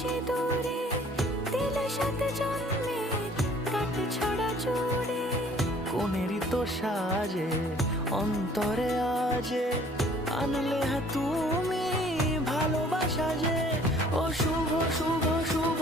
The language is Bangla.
সিঁদুরে দিলে সাথে জন্মের কাট ছড়া জুড়ে। কোনেরই তো সাজে অন্তরে আজে আনলে তুমি ভালোবাসা যে। ও শুভ শুভ শুভ